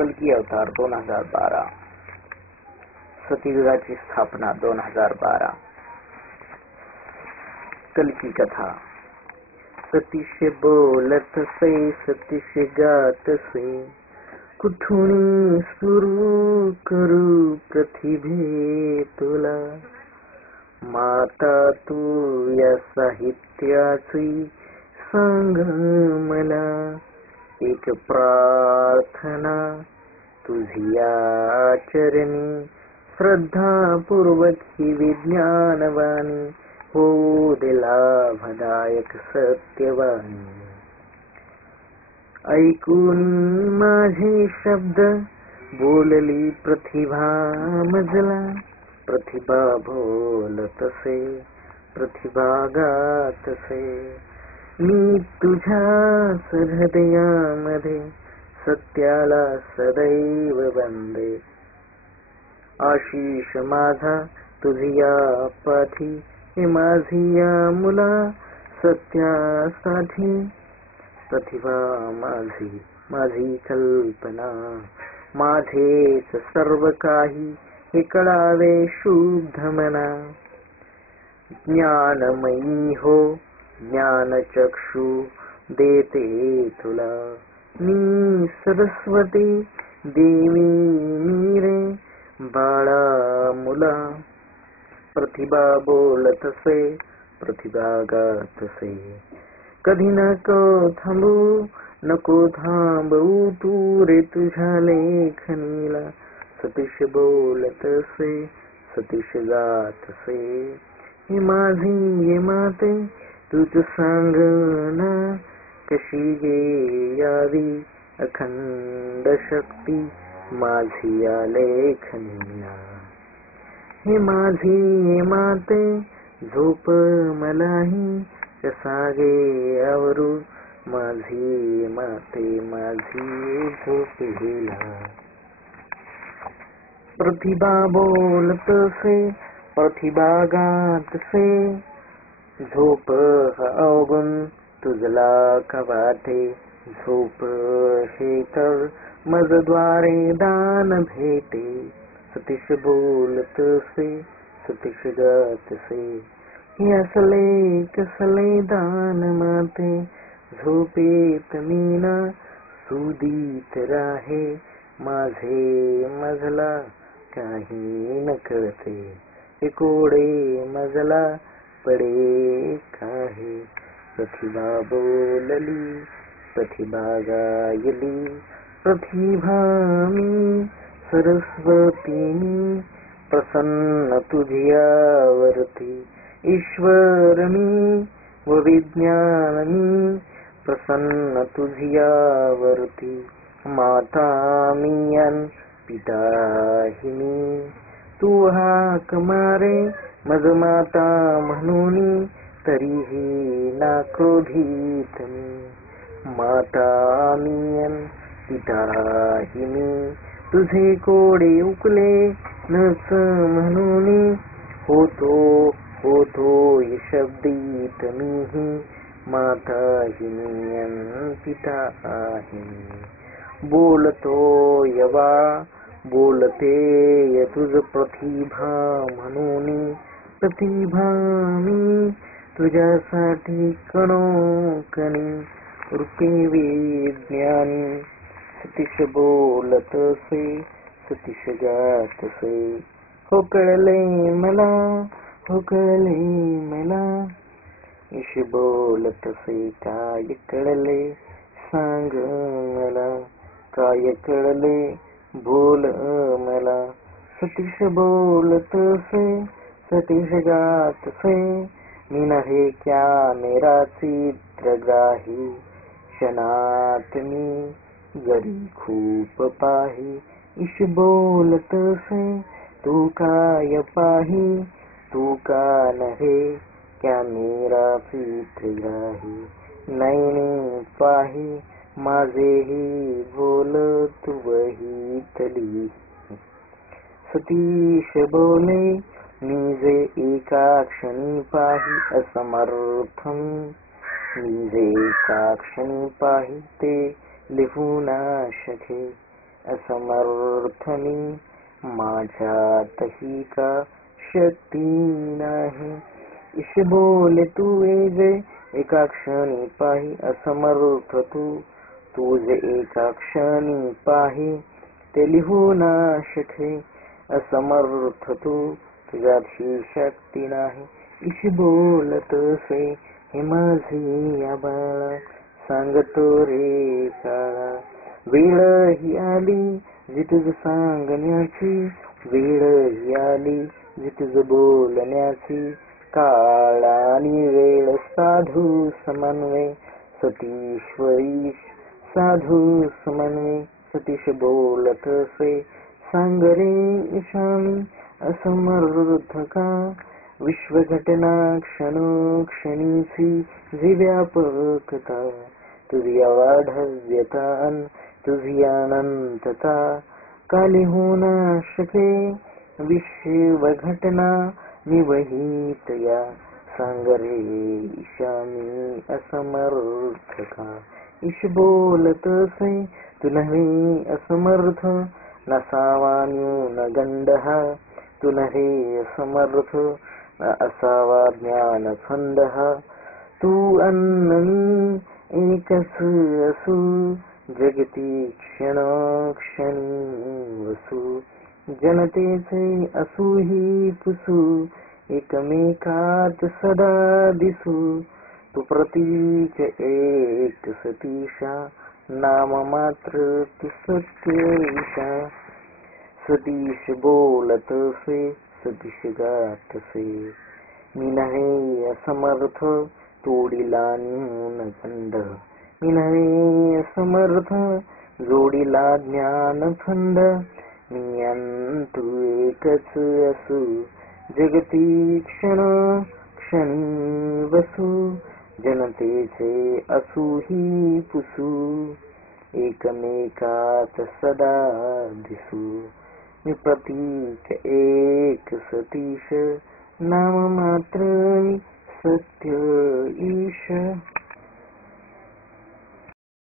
कल्की अवतार 2012, सतीयुगाची स्थापना 2012. कल्की कथा. सतीश बोलत से, सतीश गात से, कुठून सुरू करू प्रतिभे तुला. माता तू या साहित्याची सांग मला, एक प्रार्थना तुझी या चरणी. श्रद्धापूर्वक ही विज्ञानवाणी, होऊ दे लाभदायक सत्यवाणी. ऐकून माझे शब्द बोलली प्रतिभा मजला. प्रतिभा बोलत से, प्रतिभा गात से, मी तुझ्याच हृदयामध्ये सत्याला सदैव वंदे. आशीष माझा तुझिया पाठी, हे माझी या मुला सत्यासाठी. प्रतिभा माझी, माझी कल्पना, माझेच सर्व काही, हे कळावे शुद्ध मना. ज्ञानमयी हो, ज्ञानचक्षु देते तुला. मी सरस्वती देवी मी रे, बाळा मुला. प्रतिभा बोलत से, प्रतिभा गात से, कधी नको थांबू, नको थांबवू तू रे तुझ्या लेखनीला. सतीश बोलत से, सतीश गात से, हे माझी ये माते तूच सांग ना. कशी गे यावी अखंड शक्ती, माझी या लेखनीला. हे माझी ये माते झोप मलाही, कसा गे आवरू, माझी माते माझी झोपेला. प्रतिभा बोलत से, प्रतिभा गात से, झोप अवगुण तुझला कवाटे. झोप हे तर मजद्वारे दान भेटे. सतीश बोलत से, सतीश गात से, हे असले कसले दान माते. झोपेत मीना सुदीत राहे, माझे मजला काही न कळते. हे कोडे मजला पडे काहे. प्रतिभा बोलली, प्रतिभा गायली, प्रतिभा मी सरस्वती. प्रसन्न तुझ्यावरती ईश्वर मी व विज्ञान मी. प्रसन्न तुझ्यावरती माता मी अन पिताही मी. तू हाक मारे मज माता म्हणून, तरीही ना क्रोधित मी. माता मी अन पिताही मी. तुझे कोडे उकले नच म्हणून, होतो होतो शब्दीत मीही. माताही मी अन पिताही मी. बोलतो यवा बोलते तुझ प्रतिभा म्हणून. प्रतिभा मी तुझ्यासाठी कणोकणी, रूपे विज्ञानी. सतीश बोलत से, सतीश गात से, हो कळले मला, हो कळले मला. ईश बोलत से, काय कळले सांग मला. काय कळले बोल मला. सतीश बोलत से, सतीश गात से, मी नव्हे क्या मेरा चित्रग्राही. क्षणात मी गरी खूप पाही. ईश बोलत से, तू काय पाही. तू का नव्हे क्या मेरा चित्रग्राही. नैनी पाही माझेही बोल तू वहीतली. सतीश बोले मी जे एका क्षणी पाही असमर्थम. मी जे एका क्षणी पाही ते लिहू ना शके. असमर्थनी माझ्यातही का शक्ती नाही. ईश बोले तुवे जे एका क्षणी पाही. असमर्थ तू जे एका क्षणी पाही. ते लिहू ना शके. असमर्थ तुझ्यात ही शक्ती नाही. ईश बोलतसे हे माझी या बाळा, सांगतो रे काळा. वेळ ही आली जी तुझ सांगण्याची, वेळ ही आली जी तुझ बोलण्याची. काळ आणि वेळ साधू समन्वय, सतीश्वरीश साधू समन्वय. सतीश बोलतसे सांग रे ईशानी, असमर्थ का. विश्वघटना क्षणोक्षणीची जी व्यापकता, तुझी अवाढव्यता तुझी अनंतता. का लिहू ना शके विश्वघटना विवहित या. सांग रे ईशानी असमर्थ का. ईश बोलतसे तू नव्हे असमर्थ, नसावा न्यूनगंडः. तू नव्हे असमर्थ न असावा ज्ञानफंदः. तू अन्नमी एकच असू, जगती क्षणोक्षणी वसू. जनतेचे असूही पुसू, एकमेकात सदा दिसू. तू प्रतीक एक सतीशा, नाम मात्र तू सत्य ईशा. सतीश बोलतसे सतीश गातसे, मी नव्हे असमर्थ तोडिला न्यूनगंड. मी नव्हे असमर्थ जोडिला ज्ञानफंद. मी अन तू एकच असू, जगती क्षणी वसू. जनतेचे असूही पुसू, एकमेकात सदा दिसू. मी प्रतीक एक सतीश, नाम मात्र सत्य ईश.